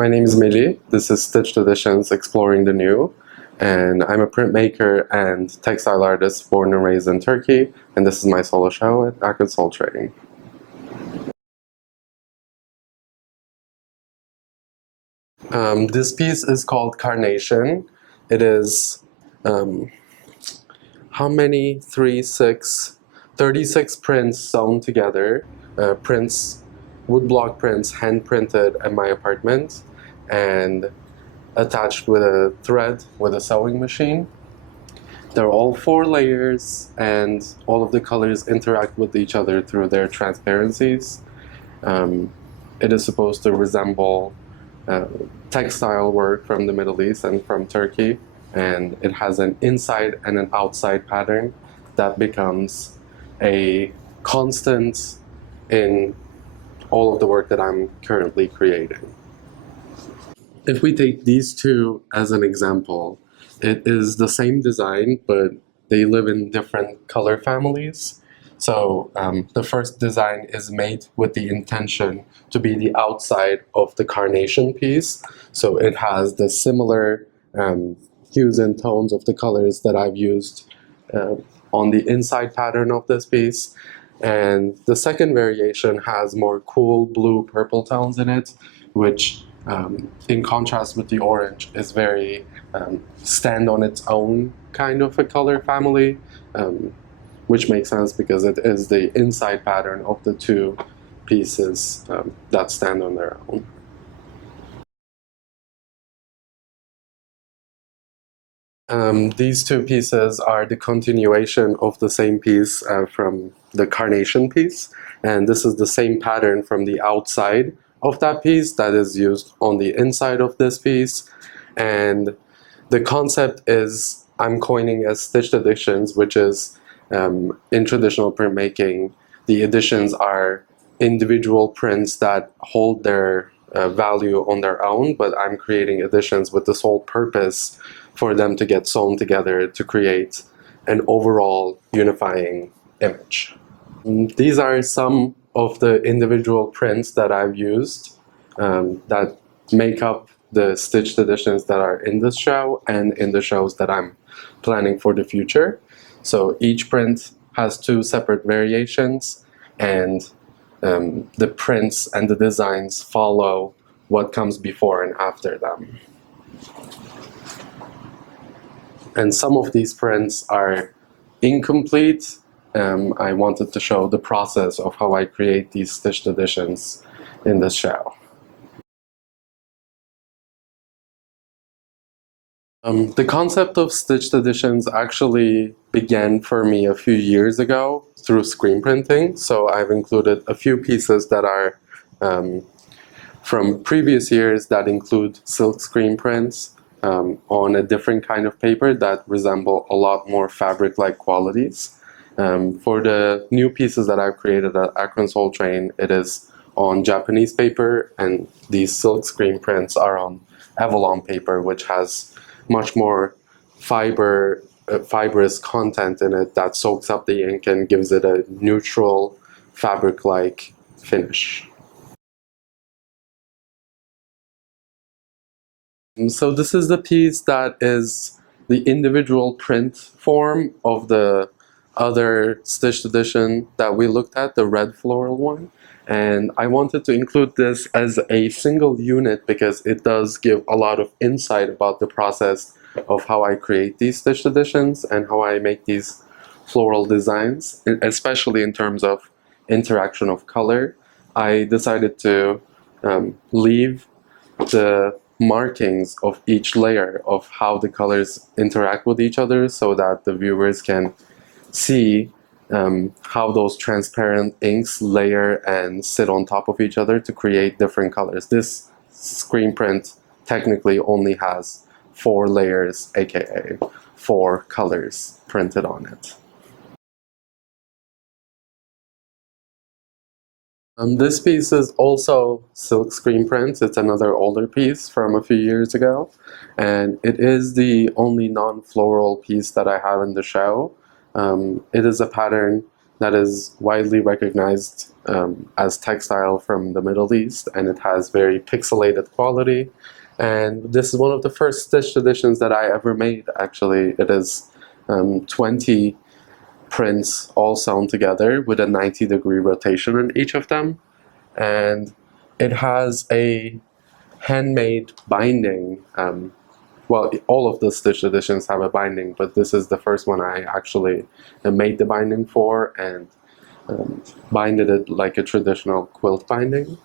My name is Melih. This is Stitched Editions Exploring the New, and I'm a printmaker and textile artist born and raised in Turkey, and this is my solo show at Akron Soul Trading. This piece is called Carnation. It is how many? 36 prints sewn together, woodblock prints hand printed at my apartment and attached with a thread with a sewing machine. They're all 4 layers and all of the colors interact with each other through their transparencies. It is supposed to resemble textile work from the Middle East and from Turkey, and it has an inside and an outside pattern that becomes a constant in all of the work that I'm currently creating. If we take these two as an example, it is the same design, but they live in different color families. So the first design is made with the intention to be the outside of the carnation piece. So it has the similar hues and tones of the colors that I've used on the inside pattern of this piece. And the second variation has more cool blue purple tones in it, which in contrast with the orange is very stand on its own kind of a color family, which makes sense because it is the inside pattern of the two pieces that stand on their own. These two pieces are the continuation of the same piece from the carnation piece, and this is the same pattern from the outside of that piece that is used on the inside of this piece. And the concept is I'm coining as stitched editions, which is in traditional printmaking, the editions are individual prints that hold their value on their own, but I'm creating editions with the sole purpose for them to get sewn together to create an overall unifying image. These are some of the individual prints that I've used that make up the stitched editions that are in this show and in the shows that I'm planning for the future. So each print has 2 separate variations, and the prints and the designs follow what comes before and after them. And some of these prints are incomplete. I wanted to show the process of how I create these stitched editions in this show. The concept of stitched editions actually began for me a few years ago through screen printing. So I've included a few pieces that are from previous years that include silk screen prints on a different kind of paper that resemble a lot more fabric-like qualities. For the new pieces that I've created at Akron Soul Train, it is on Japanese paper, and these silk screen prints are on Avalon paper, which has much more fibrous content in it that soaks up the ink and gives it a neutral fabric-like finish. So this is the piece that is the individual print form of the other stitched edition that we looked at, the red floral one. And I wanted to include this as a single unit because it does give a lot of insight about the process of how I create these stitched editions and how I make these floral designs, especially in terms of interaction of color. I decided to leave the markings of each layer of how the colors interact with each other so that the viewers can see how those transparent inks layer and sit on top of each other to create different colors. This screen print technically only has 4 layers, aka 4 colors printed on it. This piece is also silk screen print. It's another older piece from a few years ago, and it is the only non-floral piece that I have in the show. It is a pattern that is widely recognized as textile from the Middle East, and it has very pixelated quality. And this is one of the first stitched editions that I ever made, actually. It is 20 prints all sewn together with a 90-degree rotation in each of them. And it has a handmade binding. Well, all of the stitched editions have a binding, but this is the first one I actually made the binding for and binded it like a traditional quilt binding.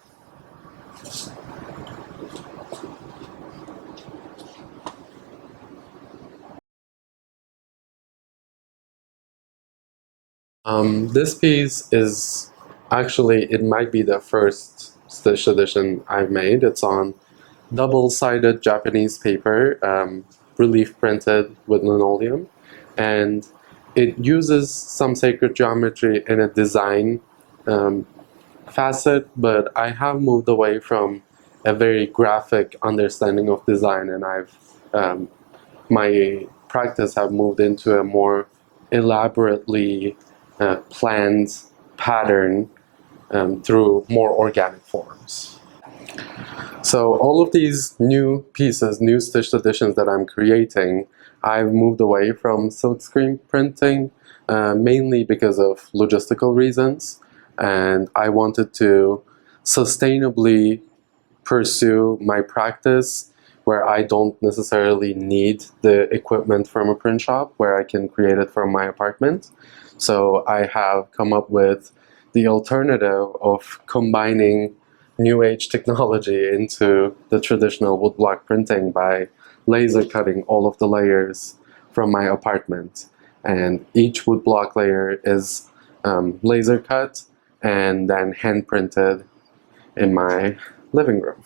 This piece is actually, it might be the first stitched edition I've made. It's on double-sided Japanese paper, relief printed with linoleum, and it uses some sacred geometry in a design facet, but I have moved away from a very graphic understanding of design, and my practice have moved into a more elaborately planned pattern through more organic forms. So all of these new pieces, new stitched editions that I'm creating, I've moved away from silkscreen printing, mainly because of logistical reasons, and I wanted to sustainably pursue my practice where I don't necessarily need the equipment from a print shop, where I can create it from my apartment. So I have come up with the alternative of combining new age technology into the traditional woodblock printing by laser cutting all of the layers from my apartment. And each woodblock layer is laser cut and then hand printed in my living room.